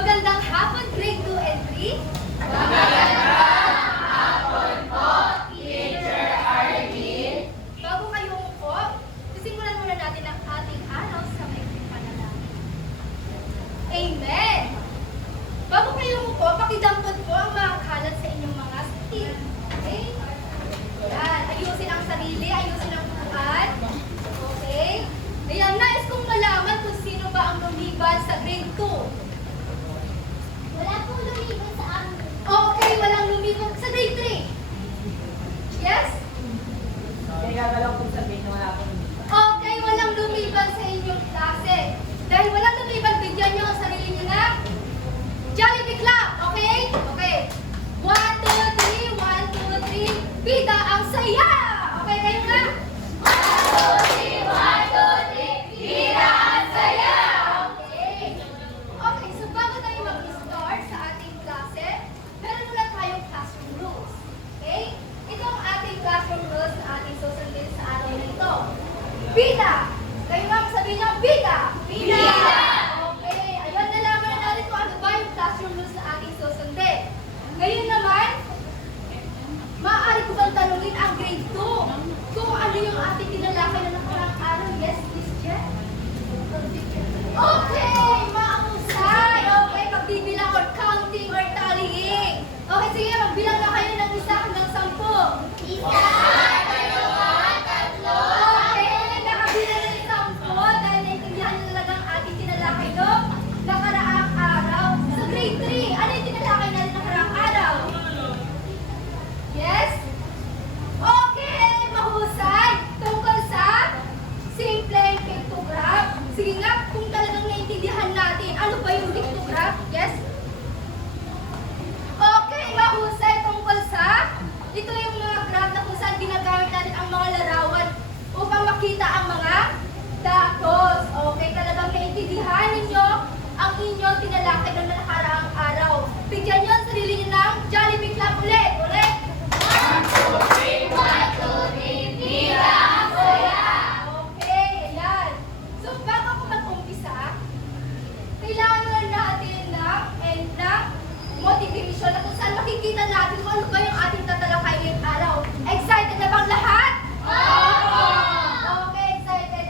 Magandang hapon, grade 2 and 3. Magandang hapon po, Teacher Arlene. Bago kayo umupo, sisimulan muna natin ang ating araw sa maikling panalangin. Amen! Bago kayo umupo, pakidampot po ang mga kalat sa inyong mga skin. Okay? Yan. Ayusin ang sarili, ayusin ang upuan. Okay? Ayan, nais kong malaman kung sino ba ang lumiban sa grade 2. Wala pong lumiban sa amin. Okay, walang lumiban sa grade 3. Yes? Kaya gagalaw kong sabihin na wala akong Okay, walang lumiban sa inyong klase. Dahil walang lumiban, bigyan nyo ang sarili nyo na Jollibee Club, okay? Okay. 1, 2, 3, 1, 2, 3. Bida ang saya! Okay, kayo na? 1, 2, 3, 1, 2, 3. Bida ang saya! Okay. Okay, so bago tayo mag-start sa ating klase, meron muna tayong classroom rules. Okay? Ito ang ating classroom rules na ating susundin sa araw na ito. Bida! Kayo nga sabihin niyo, bida! Bida! Okay, ayun, nalaman na natin kung ano ba yung classroom rules na ating susundin. Ngayon naman, maaari ko bang tanungin ang grade 2 kung ano yung ating tinalakay na nakarang araw? Yes, Miss Jen? Okay, mausay. Okay, magbibilang or counting or tallying. Okay, sige, magbilang na kayo ng 1 hanggang 10. Isa, dalawa, tatlo, Okay, nakabilang na ng 10 dahil naintindihan nyo talaga ang ating tinalakay no? Nakaraang araw. Sa grade 3, ano yung tinalakay natin nakaraang araw? Yes? Okay, mahusay. Tungkol sa simpleng pictograph. Sige nga, kung talagang naintindihan natin, ano ba yung pictograph? Yes? Okay, mahusay tungkol sa ito yung mga graph na kung saan ginagamit natin ang mga larawan upang makita ang mga datos. Okay, talagang naintindihan ninyo ang inyong tinalakay ng nakaraang araw. Bigyan nyo ang sarili nyo ng Jollibee Club ulit. Ulit. 1, 2, 3, 1, 2, 3. Bida ang saya! Okay, ayan. So, bago ako mag-umpisa, kailangan na natin ng motivation na kung saan makikita natin kung ano ba yung ating tatalakay ngayong araw. Excited na bang lahat? Opo! Okay, excited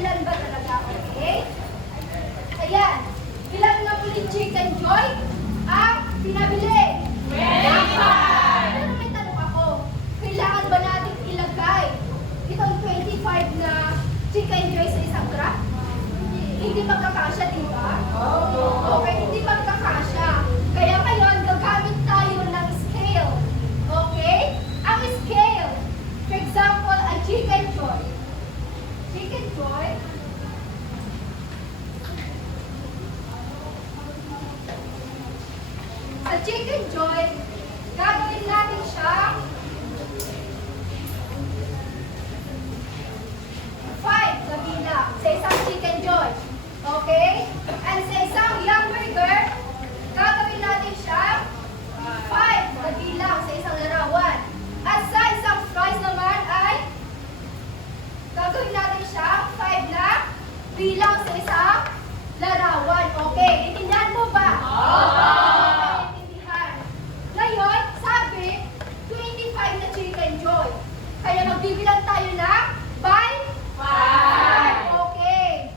ilan ba talaga, okay? Ayan, ilan na ulit Chicken Joy ang pinabili? 25! Pero may tanong ako, kailangan ba natin ilagay itong 25 na Chicken Joy sa isang graph? Hindi magkakasya, di ba? Okay, hindi magkakasya. Kaya ngayon, gagamit tayo ng scale. Okay? Ang scale, for example, ay Chicken Joy. Chicken Joy. Sa Chicken Joy, gagawin natin siya 5 na bilang sa isang Chicken Joy. Okay? And sa isang Young Burger, gagawin natin siya 5 na bilang sa isang larawan. At sa isang fries naman ay gagawin natin siya 5 na bilang sa isang larawan. Okay? Intindihan mo ba? Intindihan. Ngayon, sabi, 25 na Chicken Joy. Kaya magbibilang tayo ng by 5. Okay.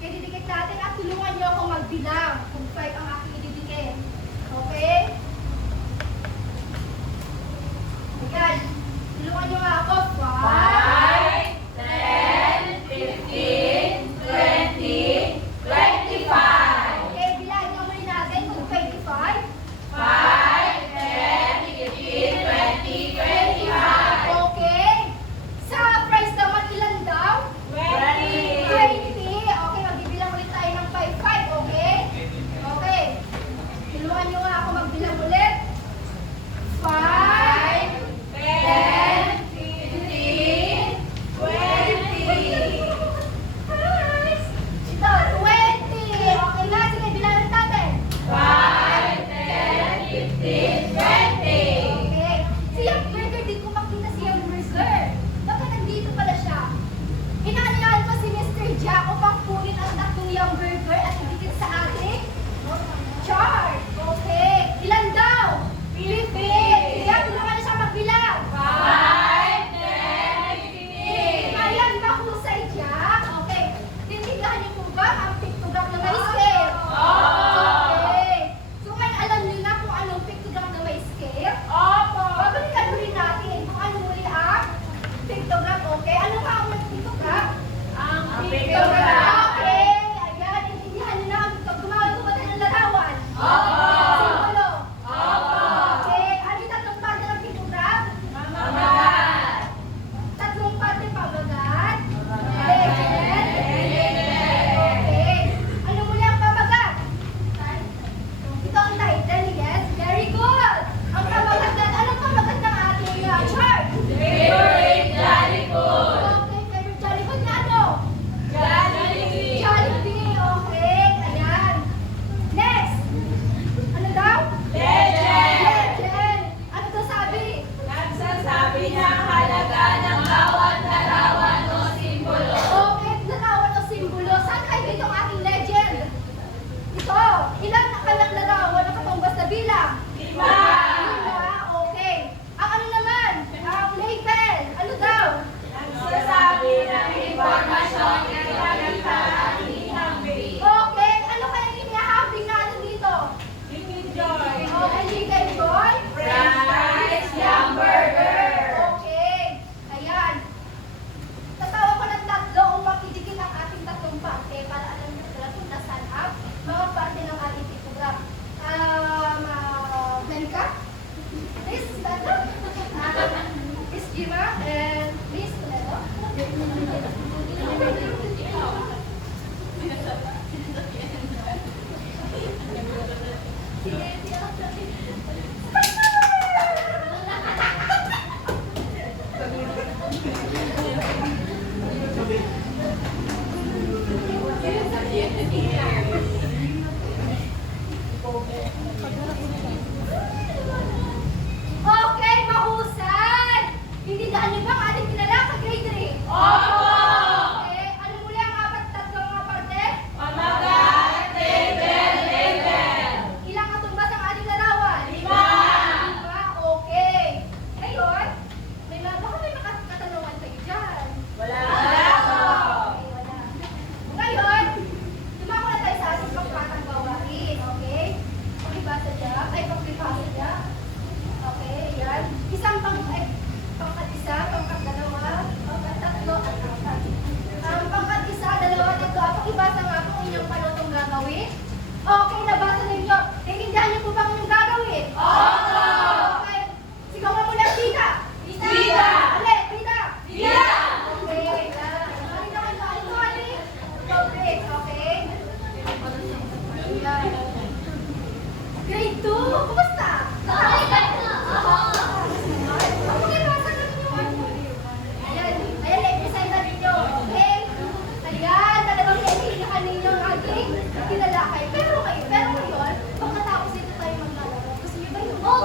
Kaya didikit natin at tulungan niyo ako magbilang kung 5 ang aking ididikit. Okay? Ayan. Tulungan niyo nga ako. 5, 10, 15, 20, 25. Okay, bilangin niyo muli natin kung 25. 5, 10, 15, 20, 25. Okay. Sa price naman ilan daw? 20. 20. Okay, magbibilang ulit tayo ng 5, okay? Okay. Tulungan niyo nga ako magbilang ulit. 5, 10, 15, 20. Nice. Ito, 20. Okay na, sige, bilangin natin. 5, 10, 15, 20. Okay. Si Young Burger, di ko makita si Young Burger. Bakit nandito pala siya? Inaanyahan ko si Mr. Jack upang kunin ang tatlong Young Burger at ibigin sa ating chart. Okay. Ilan daw? 50. Kaya tulungan na siya magbilang. 5, 10, 15. Ayan, mahusay, Jack. Okay. Tindihan niyo po ba ang pictogram na may scale? Okay. So, ngayon alam niyo na kung anong pictogram na may scale? Babalikan muli natin kung ano muli ang pictogram, okay? Ano nga ang pictogram? Ang Pictogram. Okay. Ayan, intindihan niyo na ang pictogram. Gumawin ko ba tayo ng larawan? Simbolo. Okay. Ano yung tatlong parte ng pictogram? Tatlong parte pamagat. Legend. Okay. Ano muli ang pamagat? Ito ang title, yes? Very good. Ang pamagat na, anong pamagat ng ating chart? Favorite Jollibee. Okay, favorite Jollibee na ano? Jollibee. Jollibee, okay. Ayan. Next. Ano daw? Legend. Legend. Ano to sabi? Nagsasabi ng halaga ng bawat larawan o simbolo. Okay, larawan o simbolo. Saan kayo itong ating legend? Ito. Ilan na kalang larawan na katumbas na bilang? 5. 5. Okay. Ang ano naman? Ang label. Ano daw? Nagsasabi ng impormasyon na ilalagay sa ating hambing. Okay. Ano kaya yung hinahambing natin dito? Enjoy. Okay, Chicken Joy. Fries, Young Burger. Okay. Ayan. Tatawa ko ng tatlo upang idikit ang ating tatlong parte para alam niyo talaga kung nasaan ang mga parte ng ating pictogram. Menika? Miss Tato? Miss Gima? And Miss Toledo?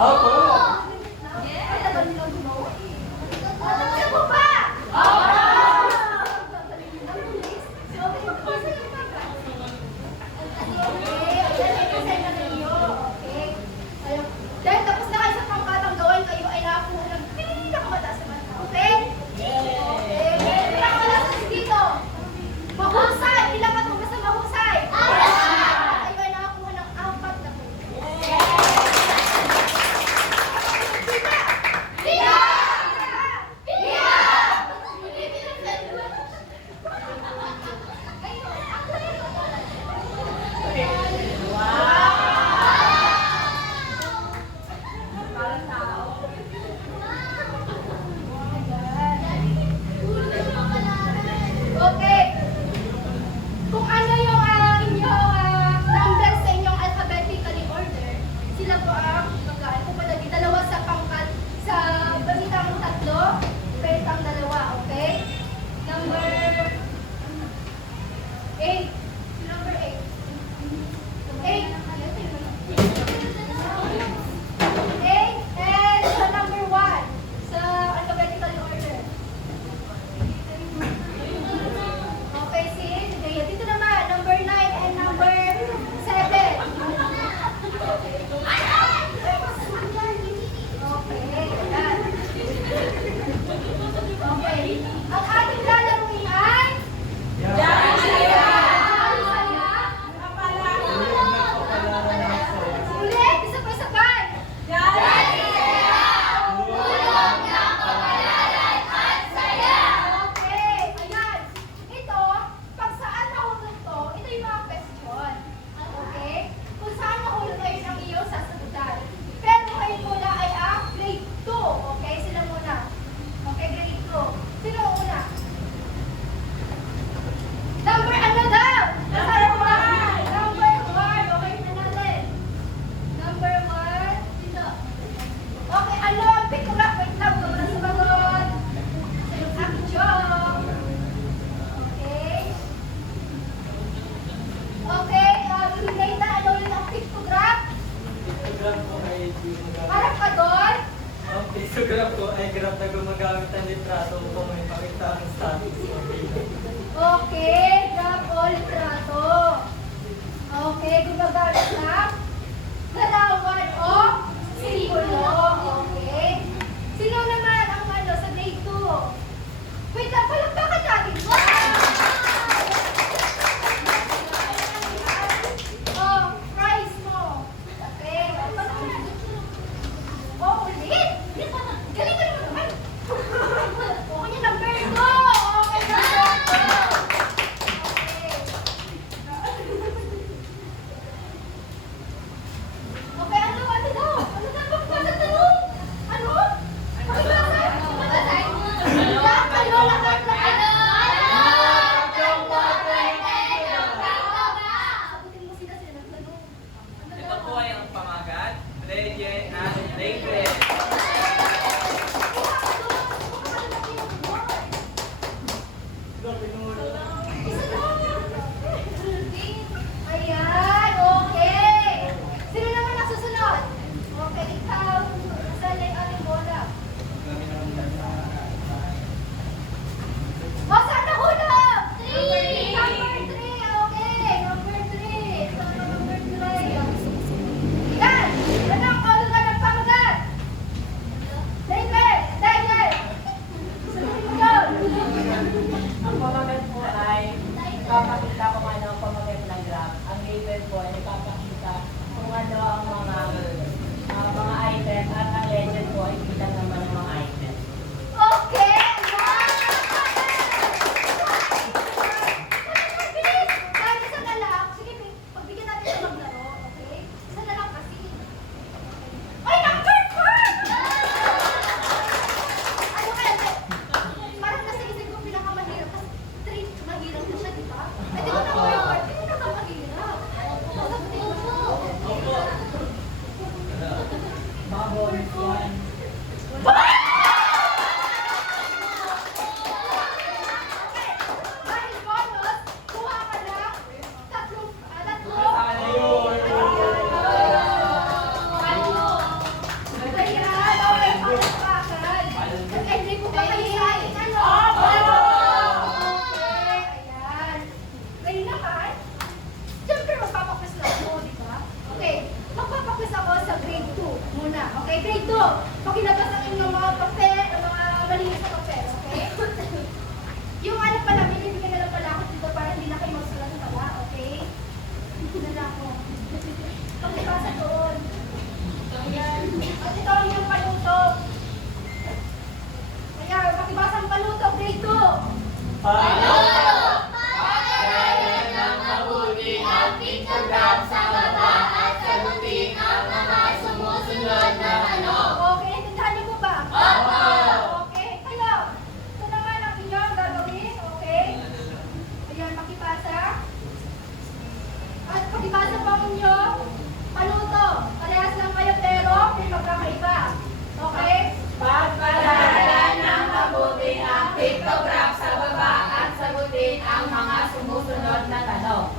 Opo. Ay, tagal nilang gumawa eh. Alam mo ba? Dahil tapos na kayo sa pangkatang gawain, kayo ay nakakuha ng pinakamataas na banta. Okay? Okay. Pinakamataas na dito. Mahusay. Ilang ka basta mahusay? Kayo ay nakakuha ng 4 na punto. Pina! Pina! Pina! Okay. Kung ano yung inyong numbers sa inyong alphabetically order, sila po ang magkaan. Kung palagi, dalawa sa pangkat, sa balitang 3, balitang 2, okay? Number 8. Number 8. 8. 8 and sa number 1 sa alphabetical order. Okay, sis. Gaya. Dito naman, number 9 and number 7. Okay, yan. Okay. Ang ating lalaruin ay... Ulit, isa-sabay. Okay, ayan. Ito, pag saan nahulog to, ito yung mga question. Okay? Kung saan nahulog ayun ang iyong sasagutan. Pero kayo muna ay ang grade 2. Okay? Sila muna. Okay, grade 2. Sino ang una? Number ano daw? Number 1. Number 1. Okay, na natin. Number 1. Dito. Okay, ano ang picture? Wait lang, huwag na sumagot. Sa yung aking job. Okay. Okay, relate na ano ulit ang pictograph? Pictogram po ay gumagamit. Harap ka doon. Ang pictogram po ay graph na gumagamit ng litrato upang may pakita ang status ng data. Okay, graph o litrato. Okay, gumagamit ng larawan o simbolo. Okay. Sino naman ang ano sa grade 2? Wait lang, palakpakan natin. Oh, prize mo. Okay. Oh, ulit. Galing ka naman. Okay, number 2. Okay, number 2. Okay, ano daw? Ano daw? Pagbasa tanong? Ano? Pagbasa? Lahat kayo, lahat. Sagutin mo sila nagtanong. Ano Ito daw? po ay ang pamagat, legend at David. Isa lang. Ayan, okay. Sino naman ang susunod? Okay, ikaw. Saan na yung ating bola? O, saan nahulog? 3! Number 3, okay. Number 3. So, number 3. Yan! Ano ang kahulugan ng pamagat? David! David! Sabihin mo yun. Ang pamagat po ay papakita kung ano ang pamagat ng graph. Ang label po ay papakita kung ano ang mga item at ang legend po ay bilang naman ng mga item. Okay! Bilis! Kahit isa na lang. Sige, pagbigyan natin siya maglaro. Okay? Isa na lang kasi. Ay, number 4! Ano kaya? Parang nasa isip ko pinakamahirap. Kasi 3, mahirap na siya, di ba? Ay, di susunod na tanong.